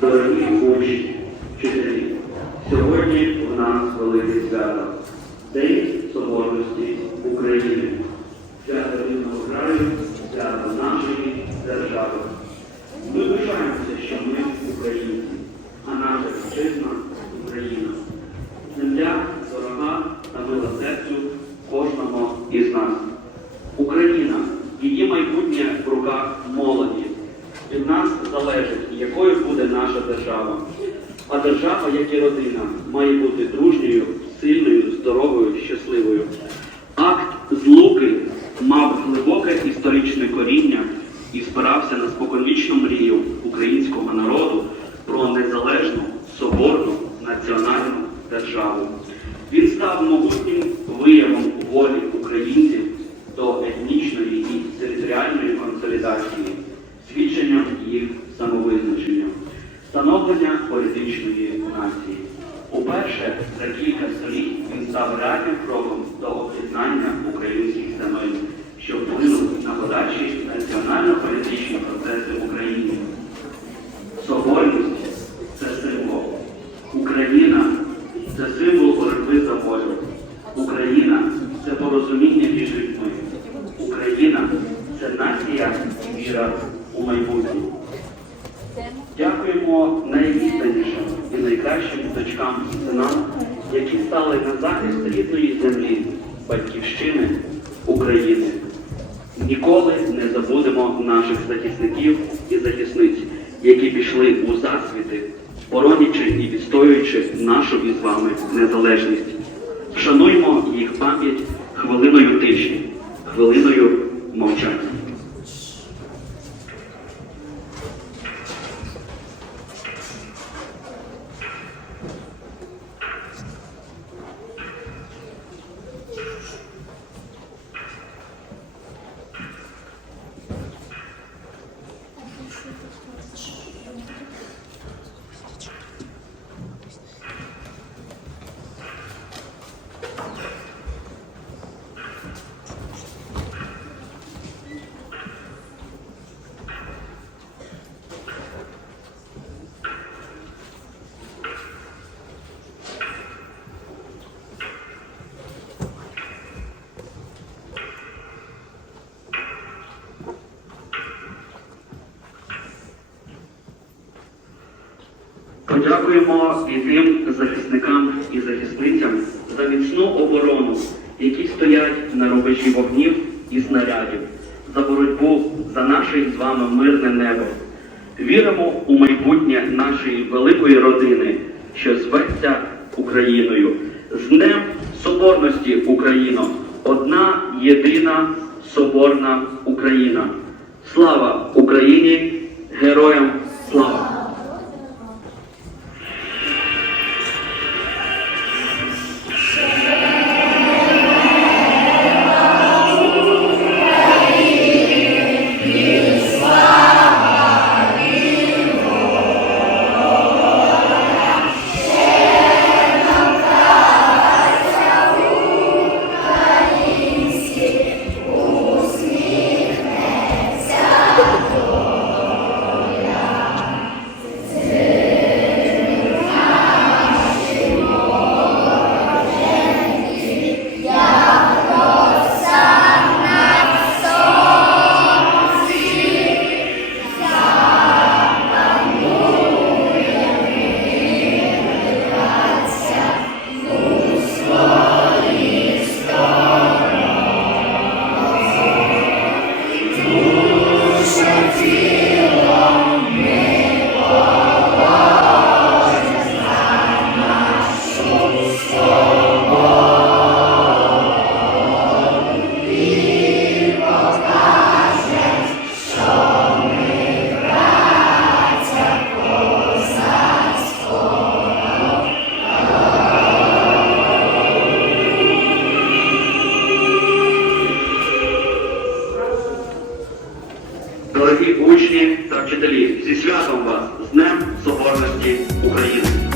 дорогі учні, вчителі, сьогодні у нас велике свято. День Соборності України, свято залежить, якою буде наша держава. А держава, як і родина, має бути дружньою, сильною, здоровою, щасливою. Акт злуки мав глибоке історичне коріння і спирався на споконвічну мрію українського народу про незалежну, соборну національну державу. Він став могутнім виявом волі українців до етнічної і територіальної консолідації, свідченням самовизначення, становлення політичної нації. Уперше за кілька століть він став реальним кроком до об'єднання українських земель, Найвідданішим і найкращим дочкам і синам, які стали на захист рідної землі, батьківщини України. Ніколи не забудемо наших захисників і захисниць, які пішли у засвіти, боронячи і відстоюючи нашу із вами незалежність. Вшануймо їх пам'ять хвилиною тиші, хвилиною мовчання. Подякуємо і тим захисникам і захисницям за міцну оборону, які стоять на рубежі вогнів і снарядів, за боротьбу за наше з вами мирне небо. Віримо у майбутнє нашої великої родини, що зветься Україною. З Днем Соборності Україно! Одна єдина соборна Україна. Слава Україні! Героям слава! Зі святом вас з Днем Соборності України!